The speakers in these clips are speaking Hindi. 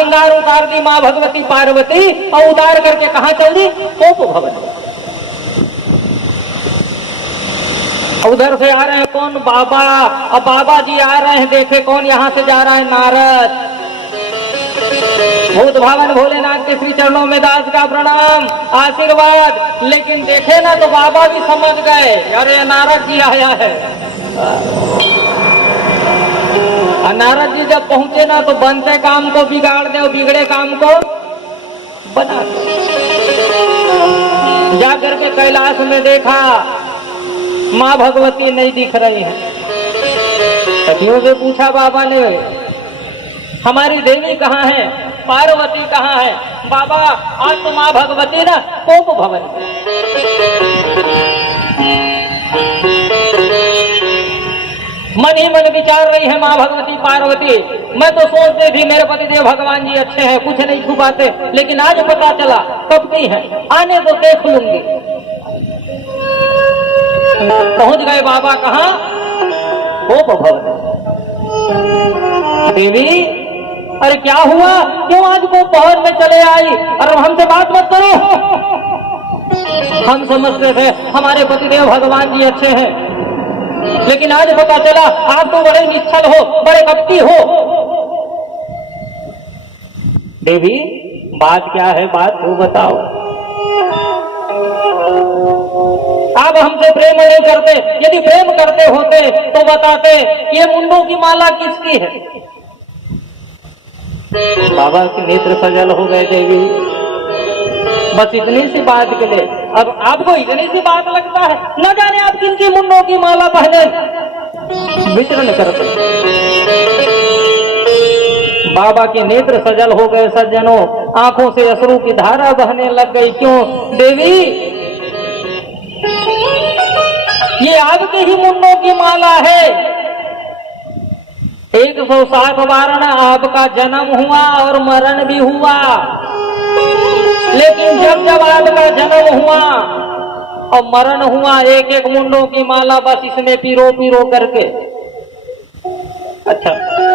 श्रृंगार उतार दी माँ भगवती पार्वती और उतार करके कहाँ चल दी? कोप भवन। उधर से आ रहे हैं कौन? बाबा। अब बाबा जी आ रहे हैं, देखे कौन यहाँ से जा रहा है? नारद। भूत भावन भोलेनाथ के श्री चरणों में दास का प्रणाम, आशीर्वाद। लेकिन देखे ना तो बाबा भी समझ गए, अरे नारद जी आया है। नारद जी जब पहुंचे ना तो बनते काम को बिगाड़ दे और बिगड़े काम को बना दे। जाकर के कैलाश में देखा माँ भगवती नहीं दिख रही है। सखियों से पूछा बाबा ने, हमारी देवी कहाँ है? पार्वती कहाँ है? बाबा आज तो माँ भगवती ना कोप भवन। मन ही मन विचार रही है माँ भगवती पार्वती, मैं तो सोचते थी मेरे पतिदेव भगवान जी अच्छे हैं, कुछ नहीं छुपाते, लेकिन आज पता चला कब की है, आने तो देख लूंगी। पहुंच गए बाबा कहाँ? कोप भवन। देवी अरे क्या हुआ, क्यों आज कोप भवन में चले आई? अरे हमसे बात मत करो, हम समझते थे हमारे पतिदेव भगवान जी अच्छे हैं, लेकिन आज पता चला आप तो बड़े निश्चल हो, बड़े कपटी हो। देवी बात क्या है, बात तो बताओ। आप हमसे प्रेम नहीं करते, यदि प्रेम करते होते तो बताते ये मुंडों की माला किसकी है? बाबा के नेत्र सजल हो गए। देवी बस इतनी सी बात के लिए अब आपको इतनी सी बात लगता है? न जाने आप किनकी मुंडों की माला पहने विचरण करते। बाबा के नेत्र सजल हो गए सज्जनों, आंखों से अश्रु की धारा बहने लग गई। क्यों देवी? ये आपके ही मुंडों की माला है। 107 बार आपका जन्म हुआ और मरण भी हुआ, लेकिन जब जब आपका जन्म हुआ और मरण हुआ, एक एक मुंडों की माला बस इसमें पिरो पिरो करके। अच्छा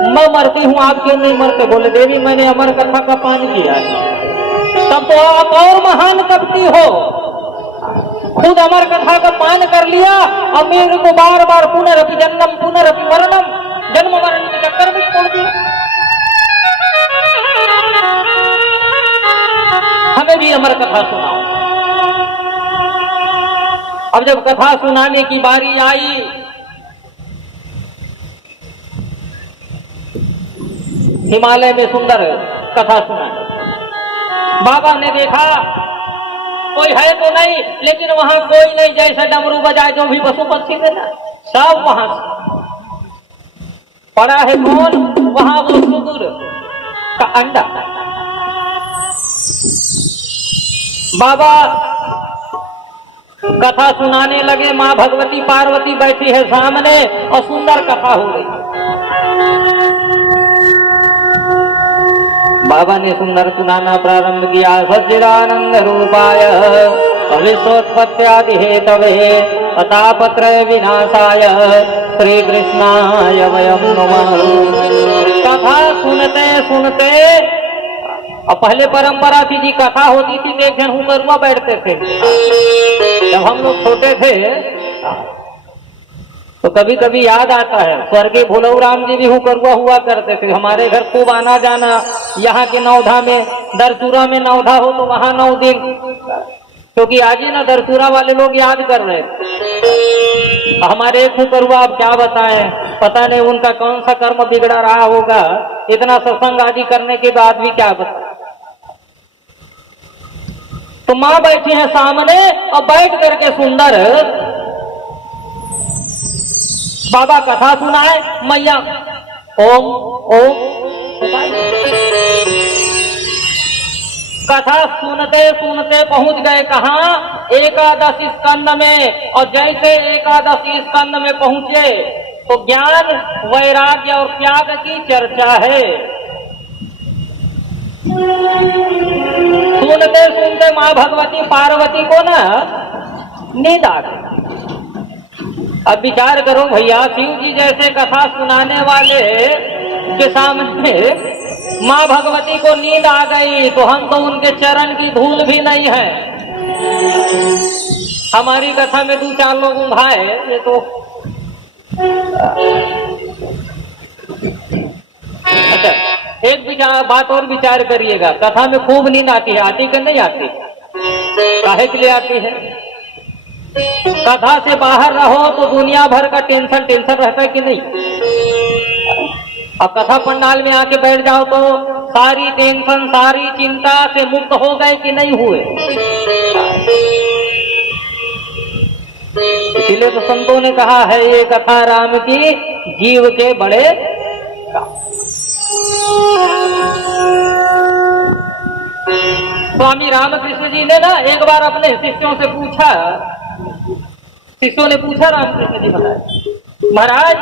मैं मरती हूँ, आप क्यों नहीं मरते? बोले देवी मैंने अमर कथा का पान किया है। तब तो आप और महान कपटी हो, खुद अमर कथा का पान कर लिया और मेरे को बार बार पुनरअपि जन्म पुनरअपि मरणम, जन्म मरण के चक्कर में छोड़ दिया। हमें भी अमर कथा सुनाओ। अब जब कथा सुनाने की बारी आई, हिमालय में सुंदर कथा सुना। बाबा ने देखा कोई है तो नहीं, लेकिन वहां कोई नहीं, जैसे डमरू बजाए जो भी पशु पक्षी थे ना सब वहां पड़ा है। कौन? वहां वो सुदूर का अंडा। बाबा कथा सुनाने लगे, माँ भगवती पार्वती बैठी है सामने और सुंदर कथा हो रही। बाबा ने सुंदर सुनाना प्रारंभ किया। सच्चिदानंद रूपाय विश्वोत्पत्त्यादि हेतवे अतापत्रय विनाशाय श्री कृष्णाय वयं नमः। कथा सुनते सुनते, और पहले परंपरा थी जी, कथा होती थी तो एक जन हुकरुआ बैठते थे। जब हम लोग छोटे थे तो कभी कभी याद आता है, स्वर्गीय भोलऊ राम जी भी हुकरुआ हुआ करते थे। हमारे घर खूब आना जाना, यहाँ के नौधा में, दरचूरा में नौधा हो तो वहां 9 दिन, क्योंकि आज ही ना दरचूरा वाले लोग याद कर रहे थे। हमारे एक हुकरुआ, आप क्या बताएं, पता नहीं उनका कौन सा कर्म बिगड़ा रहा होगा, इतना सत्संग आदि करने के बाद भी क्या बताएं। तो माँ बैठी है सामने और बैठ करके सुंदर बाबा कथा सुनाए। मैया ओम ओम। कथा सुनते सुनते पहुंच गए कहाँ? 11 स्कंद में। और जैसे 11 स्कंद में पहुंचे तो ज्ञान वैराग्य और त्याग की चर्चा है। सुनते सुनते माँ भगवती पार्वती को ना नींद आ गई। अब विचार करो भैया, शिव जी जैसे कथा सुनाने वाले के सामने माँ भगवती को नींद आ गई तो हम तो उनके चरण की धूल भी नहीं है। हमारी कथा में 2-4 लोग उंघाए, ये तो अच्छा। एक बात और विचार करिएगा, कथा में खूब नींद आती है, आती कि नहीं आती? काहे के लिए आती है? कथा से बाहर रहो तो दुनिया भर का टेंशन रहता है कि नहीं? अब कथा पंडाल में आके बैठ जाओ तो सारी टेंशन, सारी चिंता से मुक्त हो गए कि नहीं हुए? इसलिए तो संतों ने कहा है ये कथा राम की जीव के बड़े स्वामी रामकृष्ण जी ने ना एक बार अपने शिष्यों से पूछा, शिष्यों ने पूछा रामकृष्ण जी महाराज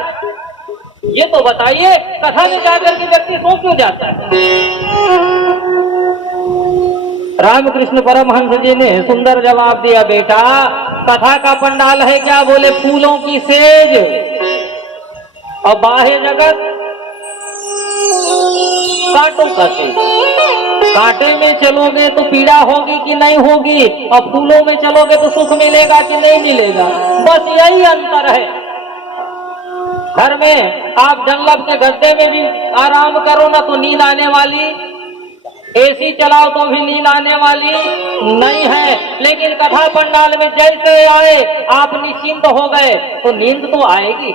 ये तो बताइए कथा में जाकर के व्यक्ति सो क्यों जाता है? रामकृष्ण परमहंस जी ने सुंदर जवाब दिया, बेटा कथा का पंडाल है क्या? बोले फूलों की सेज और बाह्य जगत कांटों का सेज। कांटे में चलोगे तो पीड़ा होगी कि नहीं होगी, और फूलों में चलोगे तो सुख मिलेगा कि नहीं मिलेगा? बस यही अंतर है। घर में आप जंगल के गद्दे में भी आराम करो ना तो नींद आने वाली, एसी चलाओ तो भी नींद आने वाली नहीं है, लेकिन कथा पंडाल में जैसे आए आप निश्चिंत हो गए तो नींद तो आएगी।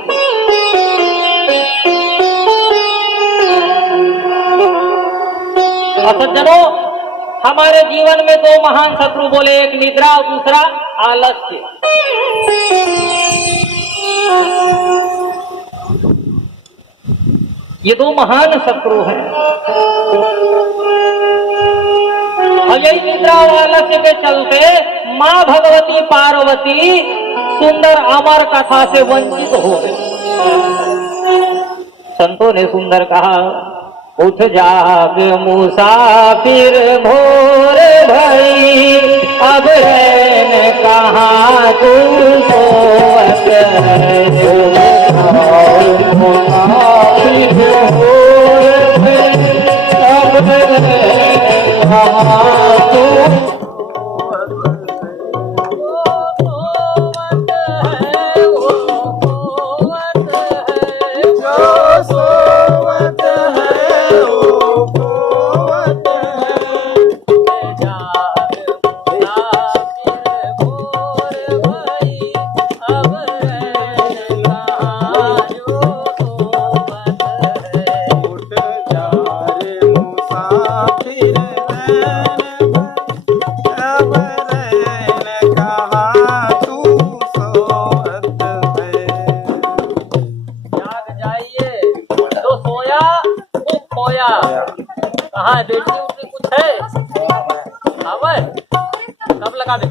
सज्जनों, हमारे जीवन में 2 महान शत्रु बोले, एक निद्रा और दूसरा आलस्य। ये 2 महान शत्रु हैं। और यही निद्रा और आलस्य के चलते माँ भगवती पार्वती सुंदर अमर कथा से वंचित हो गई। संतों ने सुंदर कहा, उठ जाग मुसाफिर भोर भई, अब है कहाँ तू सोवत है। मुसाफिर भोर भई, अब है कहाँ तू कहाँ बेटी उठी कुछ है? कब लगा दे